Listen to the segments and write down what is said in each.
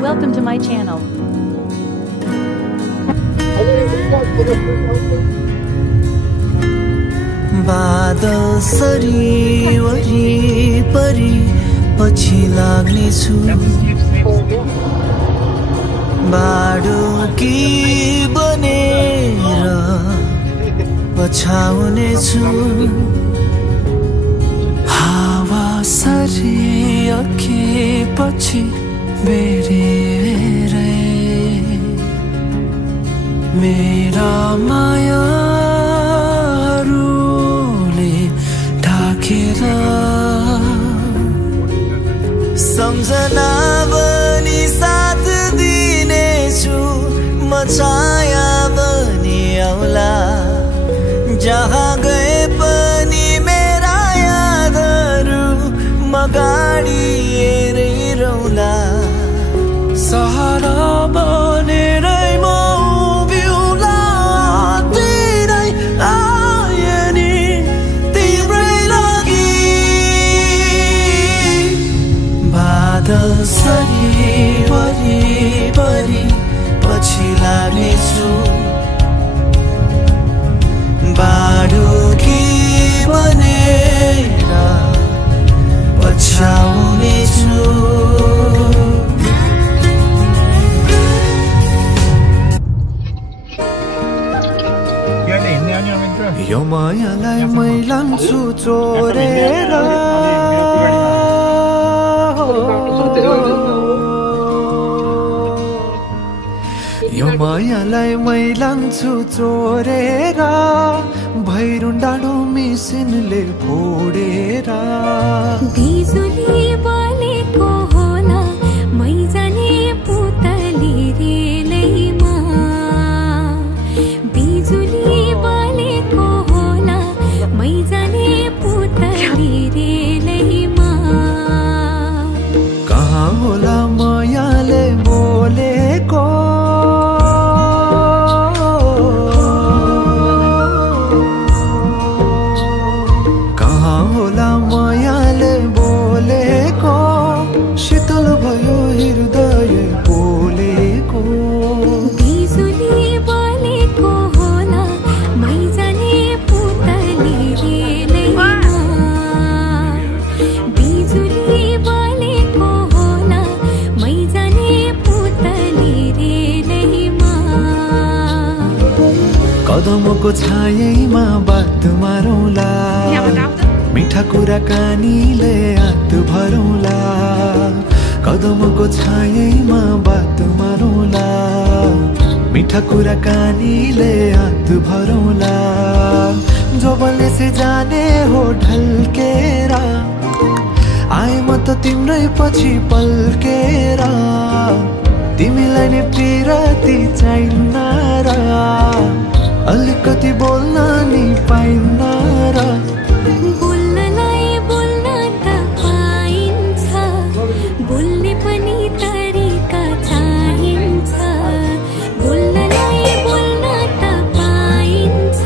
Welcome to my channel. बादल sorry वरिपरि पछि लाग्नेछु बाडुकी बनेर पछाउनेछु हावा सरी अखेपछि बेरेरै मेरा मायाहरूले ढाकेर सम्झना बनी साथ दिनेछु म छाया बनी आउला जहाँ गए पनि मेरा यादहरू म गाडी हेरै रौला सहारा बनेरै म उभिउला तिरै आए नि तिम्रै लागि बादल सरी वरिपरि पछि लाग्नेछु बाडुकी बनेर पछाउनेछु यो मायालाई मै लान्छु चोरेर यो मायालाई मै लान्छु चोरेर भैरुन डाँडो मिसिनले फोडेर बिजुली बलेको होला मै जाने पुतली रेलैमा बिजुली बलेको होला मै जाने पुतली रेलैमा कहाँ होला मायाले बोलेको कहाँ होला मायाले बोलेको शीतल भयो हृदय बोलेको बिजुली बलेको होला मै जाने पुतली रेलैमा बिजुली बलेको होला मै जाने पुतली रेलैमा कदमको छायैमा बात मारौला मिठा कुराकानीले हात भरौला कदमको छायैमा बात मारौला मिठा कुराकानीले हात भरौला जोबनले से जाने हो ढल्केर आए म त तिम्रै पछि पल्केर तिमीलाई नै पिरती चाहिन्न र अलिकति बोल्न नि पाइन्न र बोल्नलाई बोल्न त पाइन्छ बोल्ने पनि तरिका चाहिन्छ बोल्नलाई बोल्न त पाइन्छ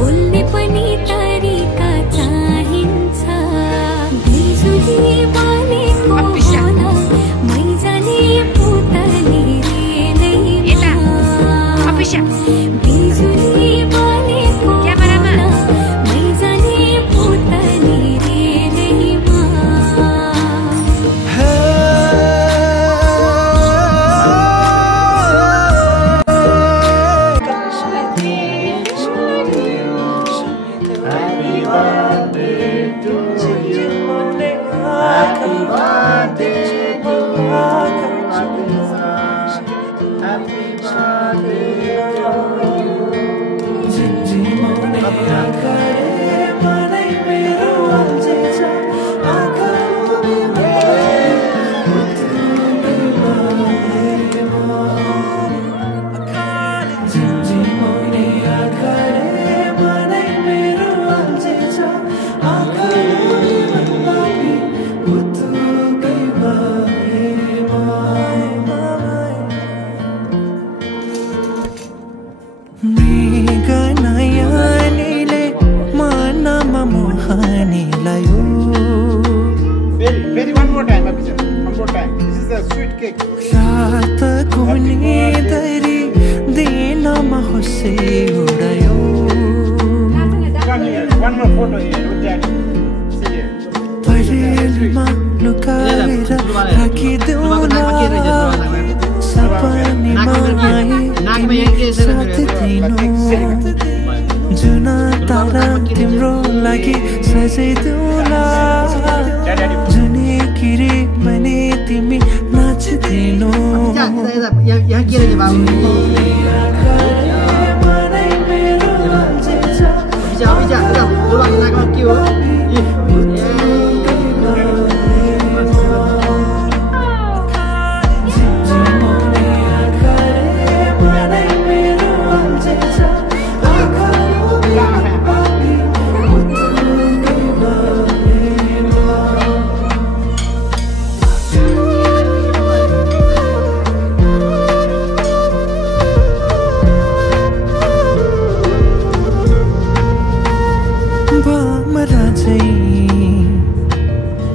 बोल्ने पनि तरिका चाहिन्छ बिजुली बलेको होला मै जाने पुतली रेलैमा बिजुली रातको निदरी दिनमा होसे उडायो परेलमा लुकाएर राखिदेऊला सपनीमा आई साथ दिनु जुन तारा तिम्रो लागि सजाइदेऊला जुनी किरी भने तिमी नाच्दिनु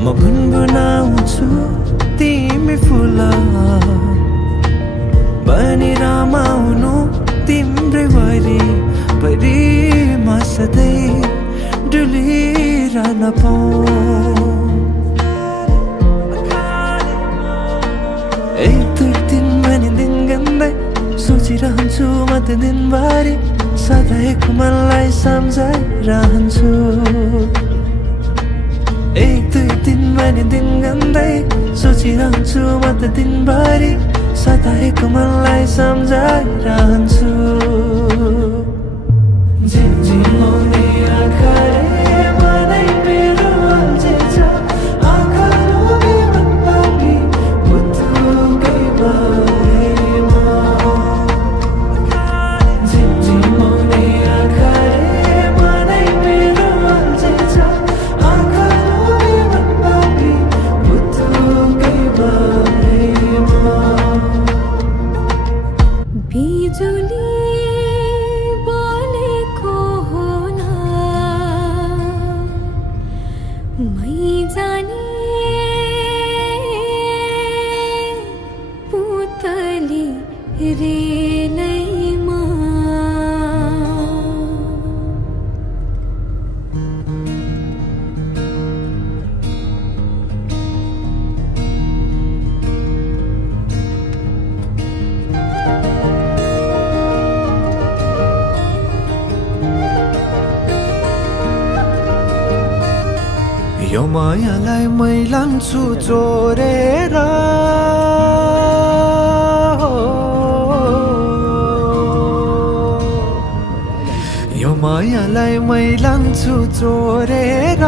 म गुनगुनाउँछु तिमी फुल बनी रमाउनु तिम्रै वरिपरि म सधैँ डुलिरहन पाऊँ एक दुई दिन भने दिन गन्दै सोचिरहन्छु म त दिनभरि सधैँको मनलाई सम्झाइरहन्छु एक दुई दिन भने दिन गन्दै सोचिरहन्छु म त दिनभरि सधैँको मनलाई सम्झाइरहन्छु झिमझिमाउने आँखाले मनै मेरो अल्झिन्छ आँखा लोभी मनपापी बुद्धुकै बारेमा झिमझिमाउने आँखाले मनै मेरो अल्झिन्छ आँखा लोभी मनपापी बुद्धुकै बारेमा बिजुली बोलेको होला मै जाने पुतली रेलैमा यो मायालाई मै लान्छु चोरेर यो मायालाई मै लान्छु चोरेर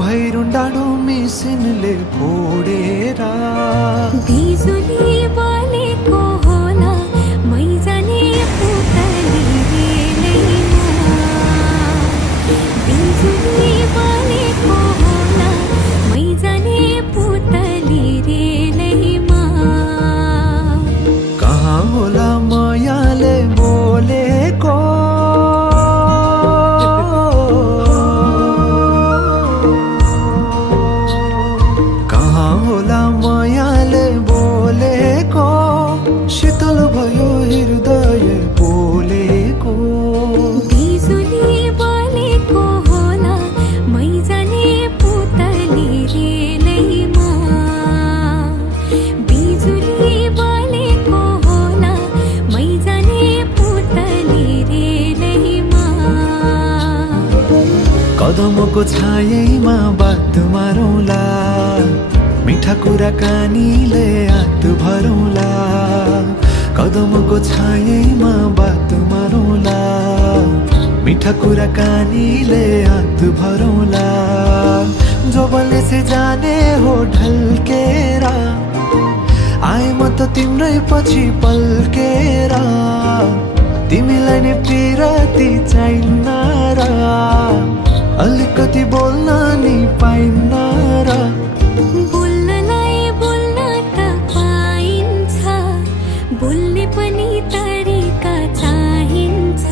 भैरुन डाँडो मिसिनले फोडेर बिजुली बोलेको होला मै जाने पुतली रेलैमा बिजुली बोलेको होला मै जाने पुतली रेलैमा कहाँ होला मायाले बोलेको कहाँ होला मायाले बोलेको शीतल भयो हृदय बोलेको बिजुली बोलेको होला मै जाने पुतली रेलैमा बिजुली बोलेको होला मै जाने पुतली रेलैमा कदमको छायैमा बात मारौँला मिठा कुराकानीले हात भरौँला कदमको छायैमा बात मारौँला मिठा कुराकानीले हात भरौँला जोबनले से जाने हो ढल्केर आए म त तिम्रै पछि पल्केर तिमीलाई नै पिरती चाहिन्न र अलिकति बोल्न नि पाइन्न र बोल्नलाई बोल्न त पाइन्छ बोल्ने पनि तरिका चाहिन्छ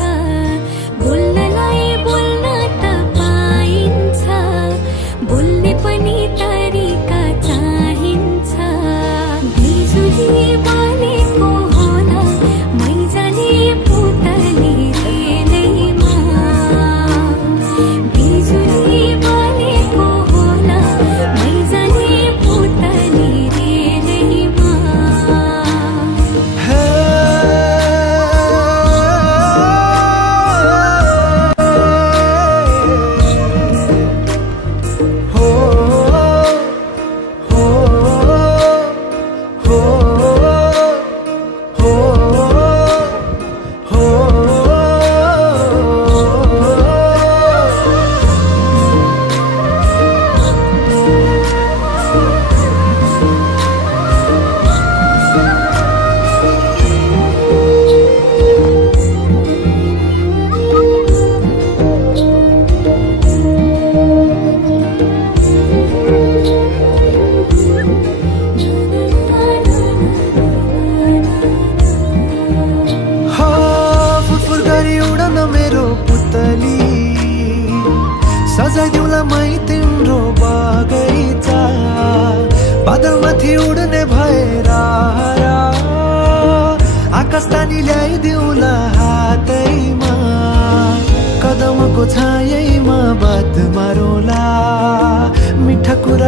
बोल्नलाई बोल्न त पाइन्छ बोल्ने पनि तरिका चाहिन्छ बिजुली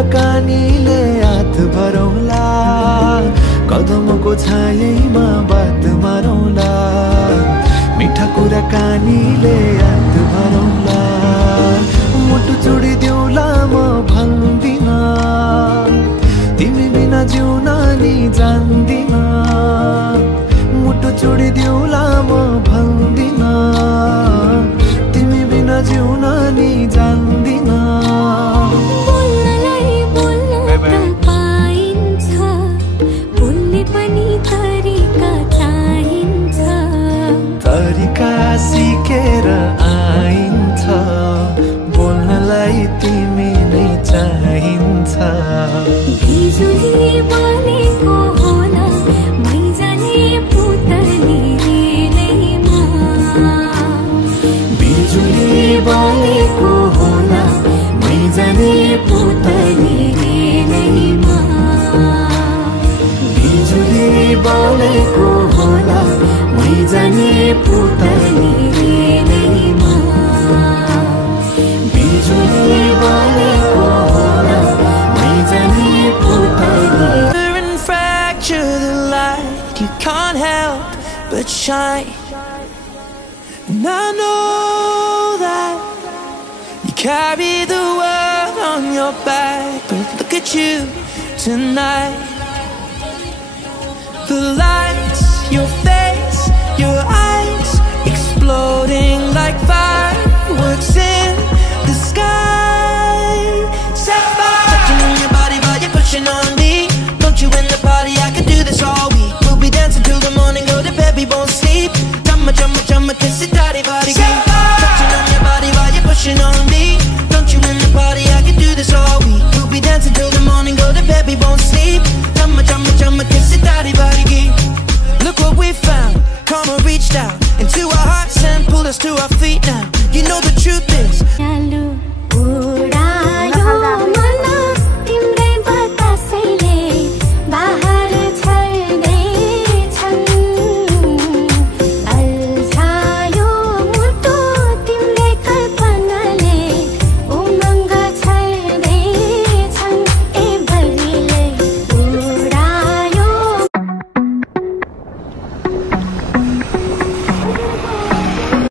कुराकानीले हात भरौँला, कदमको छायैमा बात मारौँला, मिठा कुराकानीले हात भरौँला। मुटु जोडिदेऊला म भन्दिन, तिमी बिना जिउन नि जान्दिन। मुटु जोडिदेऊला म भन्दिन, तिमी बिना जिउन नि जान्दिन। बोल्नलाई बोल्न त पाइन्छ, बोल्ने पनि तरिका चाहिन्छ। तरिका सिकेर आइन्छ, बोल्नलाई तिमी नै चाहिन्छ। बिजुली बलेको होला मैजाने पुतली रेलैमा, बिजुली बलेको होला मैजाने पुतली रेलैमा, बिजुली बलेको होला मैजाने पुतली रेलैमा, बिजुली बलेको होला मैजाने पुतली। And fracture the light, you can't help but shine. And I know that you carry the world on your back, but look at you tonight. The lights, your face, your eyes, exploding like fireworks in the sky. Set fire, touching on your body while you're pushing on me. Don't you in the party, I could do this all week. We'll be dancing till the morning, go to bed, we won't sleep. Chumma, chumma, chumma, kiss it, daddy, body. Touching on your body while you're pushing on me. Don't you in the party, I could do this all week. We'll be dancing till the morning, go to bed, we won't sleep. Chumma, chumma, chumma, kiss it, daddy, body. Look what we found, karma reached out into our hearts and pulled us to our